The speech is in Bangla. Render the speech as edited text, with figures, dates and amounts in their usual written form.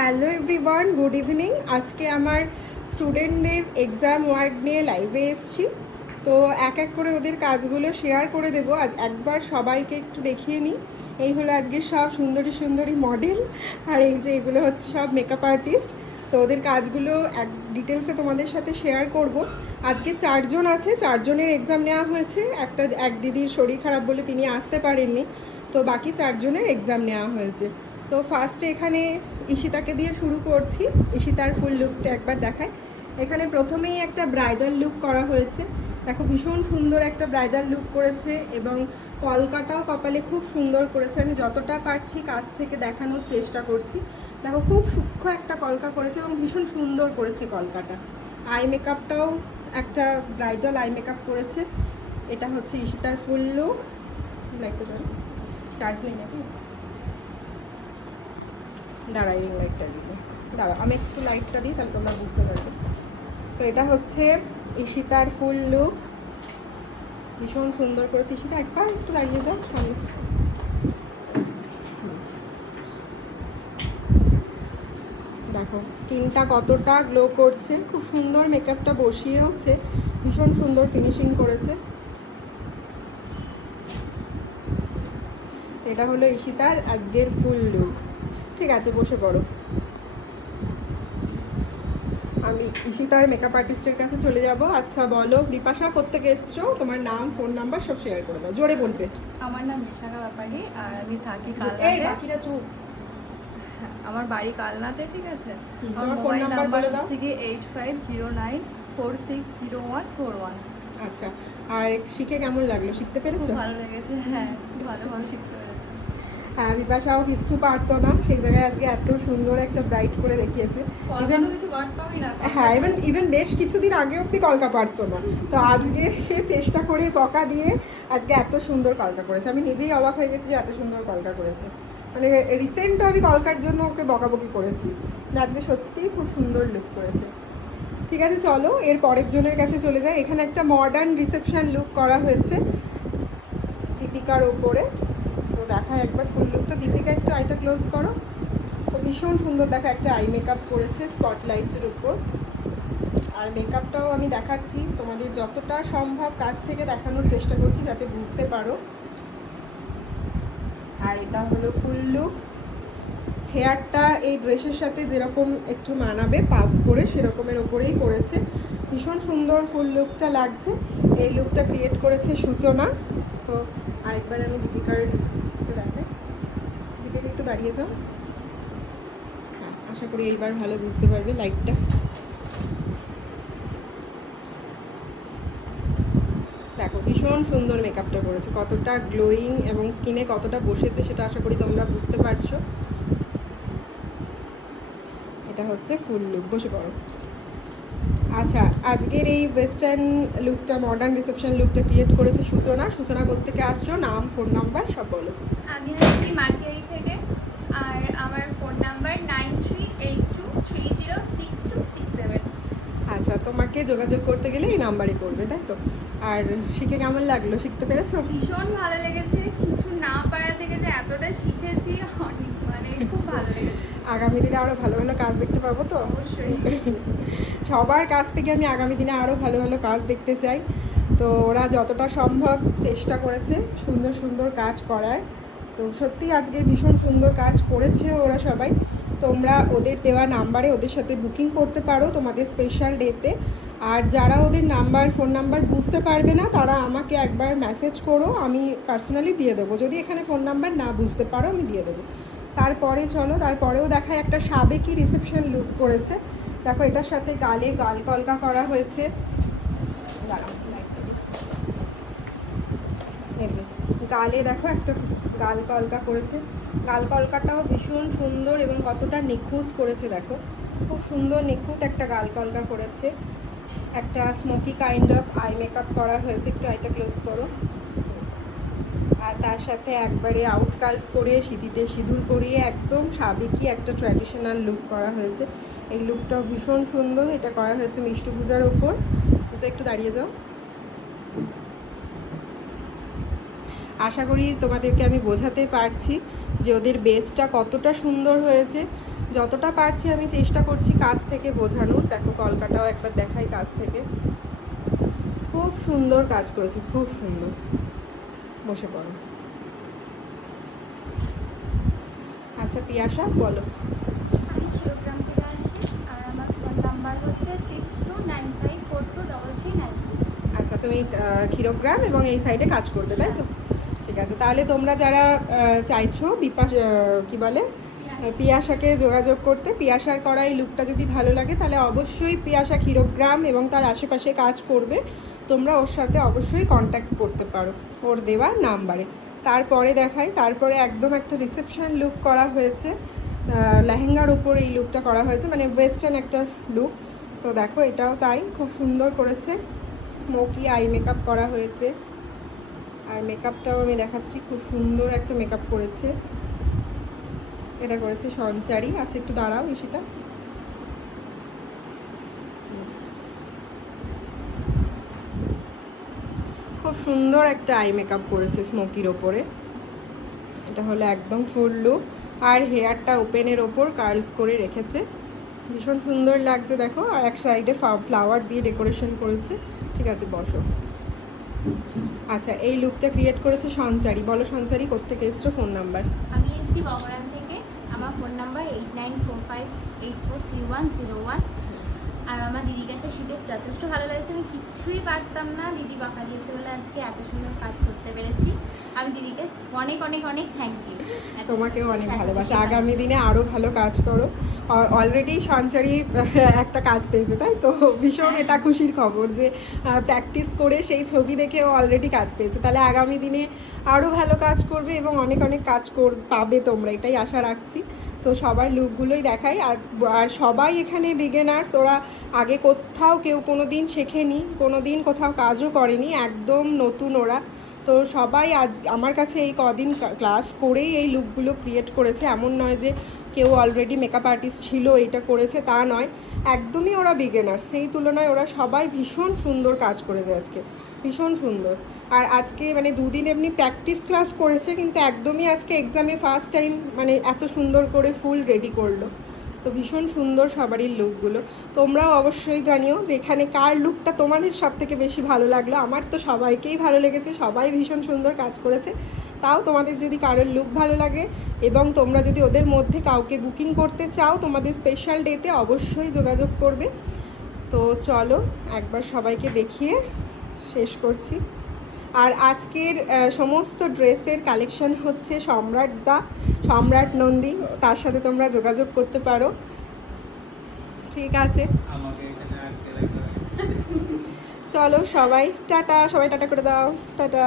Hello everyone, good evening. আজকে আমার স্টুডেন্টদের এক্সাম ওয়ার্ক নিয়ে লাইভে এসেছি। তো এক এক করে ওদের কাজগুলো শেয়ার করে দেবো। একবার সবাইকে একটু দেখিয়ে নিই। এই হলো আজকে সব সুন্দরী সুন্দরী মডেল, আর এই যে এগুলো হচ্ছে সব মেকআপ আর্টিস্ট। তো ওদের কাজগুলো ডিটেলসে তোমাদের সাথে শেয়ার করব। আজকে 4জন আছে, 4জনের এক্সাম নেওয়া হয়েছে। এক দিদির শরীর খারাপ বলে তিনি আসতে পারেননি, তো বাকি 4জনের এক্সাম নেওয়া হয়েছে। তো ফার্স্টে এখানে ঈশিতাকে দিয়ে শুরু করছি। ঈশিতার ফুল লুকটা একবার দেখায়। এখানে প্রথমেই একটা ব্রাইডাল লুক করা হয়েছে। দেখো ভীষণ সুন্দর একটা ব্রাইডাল লুক করেছে, এবং কলকাটাও কপালে খুব সুন্দর করেছে। আমি যতটা পারছি কাছ থেকে দেখানোর চেষ্টা করছি। দেখো খুব সূক্ষ্ম একটা কলকা করেছে এবং ভীষণ সুন্দর করেছে কলকাটা। আই মেকআপটাও একটা ব্রাইডাল আই মেকআপ করেছে। এটা হচ্ছে ঈশিতার ফুল লুক। লাইটটা জানো চার্জ নেই নাকি, দাঁড়াই রিং লাইটটা দিতে, দাঁড়াও আমি একটু লাইটটা দিই তাহলে তোমরা বুঝতে পারবে। তো এটা হচ্ছে ঈশিতার ফুল লুক, ভীষণ সুন্দর করেছে। ঈশিতা একবার একটু দাঁড়িয়ে যাও সামনে। দেখো স্কিনটা কতটা গ্লো করছে, খুব সুন্দর মেকআপটা বসিয়েওছে, ভীষণ সুন্দর ফিনিশিং করেছে। এটা হলো ঈশিতার আজকের ফুল লুক। ঠিক আছে, বসে পড়ো। আমি ঈশিতার মেকআপ আর্টিস্টের কাছে চলে যাব। আচ্ছা বলো বিপাশা, কোত্থেকে এসছো? তোমার নাম, ফোন নাম্বার সব শেয়ার করে দাও, জোরে বলবে। আমার নাম বিশাখা ব্যাপারী, আর আমি থাকি এই কালনাতে। বাকিরা চুপ। আমার বাড়ি কালনাতে, ঠিক আছে। আমার তোমার ফোন মোবাইল নাম্বার নাম্বার বলে দাও। হচ্ছে কি 8509460141। আচ্ছা, আর শিখে কেমন লাগলো? শিখতে পেরেছো? খুব ভালো লেগেছে, হ্যাঁ, ভালোভাবে শিখতে পেরেছি। হ্যাঁ, বিপাশাও কিচ্ছু পারতো না, সেই জায়গায় আজকে এত সুন্দর একটা ব্রাইট করে দেখিয়েছে। ইভেন কিছু পারতামই না। হ্যাঁ, ইভেন বেশ কিছুদিন আগে অব্দি কলকা পারতো না, তো আজকে চেষ্টা করে বকা দিয়ে আজকে এত সুন্দর কলকা করেছে। আমি নিজেই অবাক হয়ে গেছি যে এত সুন্দর কলকা করেছে। মানে রিসেন্টও আমি কলকার জন্য ওকে বকাবকি করেছি, আজকে সত্যিই খুব সুন্দর লুক করেছে। ঠিক আছে, চলো এর পরের জনের কাছে চলে যাই। এখানে একটা মডার্ন রিসেপশন লুক করা হয়েছে দীপিকার ওপরে। তো দেখায় একবার ফুল লুকটা। দীপিকা একটু আইটা ক্লোজ করো। তো ভীষণ সুন্দর দেখা একটা আই মেকআপ করেছে স্পটলাইটের উপর। আর মেকআপটাও আমি দেখাচ্ছি তোমাদের, যতটা সম্ভব কাছ থেকে দেখানোর চেষ্টা করছি যাতে বুঝতে পারো। আর এটা হলো ফুল লুক। হেয়ারটা এই ড্রেসের সাথে যেরকম একটু মানাবে পাফ করে, সেরকমের ওপরেই করেছে। ভীষণ সুন্দর ফুল লুকটা লাগছে। এই লুকটা ক্রিয়েট করেছে সূচনা। তো আরেকবার আমি দীপিকার একটু দেখাই। দীপিকা একটু দাঁড়িয়ে যাও। হ্যাঁ, আশা করি এইবার ভালো বুঝতে পারবে লাইটটা। দেখো ভীষণ সুন্দর মেকআপটা করেছে, কতটা গ্লোয়িং এবং স্কিনে কতটা বসেছে সেটা আশা করি তোমরা বুঝতে পারছো। এটা হচ্ছে ফুল লুক, বসে পড়ো। আচ্ছা, আজকের এই ওয়েস্টার্ন লুকটা, মডার্ন রিসেপশন লুকটা ক্রিয়েট করেছে সূচনা। সূচনা কোত্থেকে আসছো, নাম, ফোন নাম্বার সব বলো। আমি আসছি মাটিয়ারি থেকে, আর আমার ফোন নাম্বার 9382306267। আচ্ছা, তোমাকে যোগাযোগ করতে গেলে এই নাম্বারে করবে, তাই তো? আর শিখে কেমন লাগলো? শিখতে পেরেছো? ভীষণ ভালো লেগেছে, কিছু না পারা থেকে যে এতটা শিখেছি, অনেক মানে খুব ভালো লেগেছে। আগামী দিনে আরও ভালো ভালো কাজ দেখতে পাবো তো অবশ্যই। সবার কাছ থেকে আমি আগামী দিনে আরও ভালো ভালো কাজ দেখতে চাই। তো ওরা যতটা সম্ভব চেষ্টা করেছে সুন্দর সুন্দর কাজ করার। তো সত্যি আজকে ভীষণ সুন্দর কাজ করেছে ওরা সবাই। তোমরা ওদের দেওয়া নাম্বারে ওদের সাথে বুকিং করতে পারো তোমাদের স্পেশাল ডেতে। আর যারা ওদের নাম্বার, ফোন নাম্বার বুঝতে পারবে না, তারা আমাকে একবার মেসেজ করো, আমি পার্সোনালি দিয়ে দেবো। যদি এখানে ফোন নাম্বার না বুঝতে পারো আমি দিয়ে দেবো। তারপরে চলো, তারপরেও দেখায় একটা সাবেকি রিসেপশন লুক করেছে। দেখো এটার সাথে গালে গাল কলকা করা হয়েছে। এই যে গালে দেখো একটা গাল কলকা করেছে। গাল কলকাটাও ভীষণ সুন্দর এবং কতটা নিখুঁত করেছে। দেখো খুব সুন্দর নিখুঁত একটা গাল কলকা করেছে। একটা smoky kind of eye makeup করা হয়েছে, একটু আইটা ক্লোজ করো। আর তার সাথে একবারে আউট কালস করে সিঁথিতে সিঁদুর করিয়ে একদম সাবেকি একটা ট্র্যাডিশনাল লুক করা হয়েছে। এই লুকটাও ভীষণ সুন্দর। এটা করা হয়েছে মিষ্টি পূজার ওপর। পূজা একটু দাঁড়িয়ে যাও। আশা করি তোমাদেরকে আমি বোঝাতে পারছি যে ওদের বেসটা কতটা সুন্দর হয়েছে। যতটা পারছি আমি চেষ্টা করছি কাছ থেকে বোঝানোর। দেখো কলকাটাও একবার দেখাই কাছ থেকে, খুব সুন্দর কাজ করেছে, খুব সুন্দর। বসে পড়ো। আচ্ছা পিয়াসা বলো। আমি শিরোগ্রাম থেকে আসছি আর আমার ফোন নাম্বার হচ্ছে 6295423396। আচ্ছা তুমি ক্ষীরগ্রাম এবং এই সাইডে কাজ করবে তাই তো? ঠিক আছে, তাহলে তোমরা যারা চাইছো কি বলে পিয়াসাকে যোগাযোগ করতে, পিয়াসার করা এই লুকটা যদি ভালো লাগে তাহলে অবশ্যই পিয়াসা ক্ষীরগ্রাম এবং তার আশেপাশে কাজ করবে, তোমরা ওর সাথে অবশ্যই কন্ট্যাক্ট করতে পারো ওর দেওয়া নাম্বারে। তারপরে দেখাই, তারপরে একদম একটা রিসেপশন লুক করা হয়েছে, লেহেঙ্গার ওপর এই লুকটা করা হয়েছে, মানে ওয়েস্টার্ন একটা লুক। তো দেখো এটাও তাই, খুব সুন্দর করেছে, স্মোকি আই মেকআপ করা হয়েছে। আর মেকআপটাও আমি দেখাচ্ছি, খুব সুন্দর একটা মেকআপ করেছে, এটা করেছে সঞ্চারী। আচ্ছা একটু দাঁড়াও ঈশিতা। খুব সুন্দর একটা আই মেকআপ করেছে স্মোকির ওপরে, এটা হলো একদম ফুল লুক। আর হেয়ারটা ওপেনের ওপর কার্লস করে রেখেছে, ভীষণ সুন্দর লাগছে দেখো। আর এক সাইডে ফ্লাওয়ার দিয়ে ডেকোরেশন করেছে। ঠিক আছে বসো। আচ্ছা এই লুকটা ক্রিয়েট করেছে সঞ্চারী। বলো সঞ্চারী, কোত্থেকে এসছো, ফোন নাম্বার? আমি এসেছি বগরান থেকে, আমার ফোন নাম্বার 8945843101। আর আমার দিদির কাছে শিখে যথেষ্ট ভালো লেগেছে, আমি কিচ্ছুই পারতাম না, দিদি বকা দিয়েছে বলে আজকে এত সুন্দর কাজ করতে পেরেছি। আমি দিদিকে অনেক অনেক অনেক থ্যাংক ইউ। তোমাকেও অনেক ভালোবাসা, আগামী দিনে আরও ভালো কাজ করো। অলরেডি সঞ্চারী একটা কাজ পেয়েছে তাই তো, ভীষণ এটা খুশির খবর যে প্র্যাকটিস করে সেই ছবি দেখে ও অলরেডি কাজ পেয়েছে। তাহলে আগামী দিনে আরও ভালো কাজ করবে এবং অনেক অনেক কাজ পাবে তোমরা, এটাই আশা রাখছি। তো সবার লুকগুলোই দেখাই। আর সবাই এখানে বিগিনার্স, ওরা আগে কোথাও কেউ কোনো দিন শেখেনি, কোনো দিন কোথাও কাজও করেনি, একদম নতুন ওরা। তো সবাই আজ আমার কাছে এই কদিন ক্লাস করেই এই লুকগুলো ক্রিয়েট করেছে, এমন নয় যে কেউ অলরেডি মেকআপ আর্টিস্ট ছিল এটা করেছে, তা নয়, একদমই ওরা বিগিনার। সেই তুলনায় ওরা সবাই ভীষণ সুন্দর কাজ করেছে আজকে, ভীষণ সুন্দর। আর আজকে মানে দুদিন এমনি প্র্যাকটিস ক্লাস করেছে, কিন্তু একদমই আজকে এক্সামে ফার্স্ট টাইম মানে এত সুন্দর করে ফুল রেডি করলো। তো ভীষণ সুন্দর সবারই লুকগুলো। তোমরাও অবশ্যই জানিও যে এখানে কার লুকটা তোমাদের সব থেকে বেশি ভালো লাগলো। আমার তো সবাইকেই ভালো লেগেছে, সবাই ভীষণ সুন্দর কাজ করেছে। তাও তোমাদের যদি কারোর লুক ভালো লাগে এবং তোমরা যদি ওদের মধ্যে কাউকে বুকিং করতে চাও তোমাদের স্পেশাল ডেতে, অবশ্যই যোগাযোগ করবে। তো চলো একবার সবাইকে দেখিয়ে শেষ করছি। আর আজকের সমস্ত ড্রেসের কালেকশন হচ্ছে সম্রাট নন্দী, তার সাথে তোমরা যোগাযোগ করতে পারো। ঠিক আছে চলো সবাই টাটা, সবাই টাটা করে দাও, টাটা।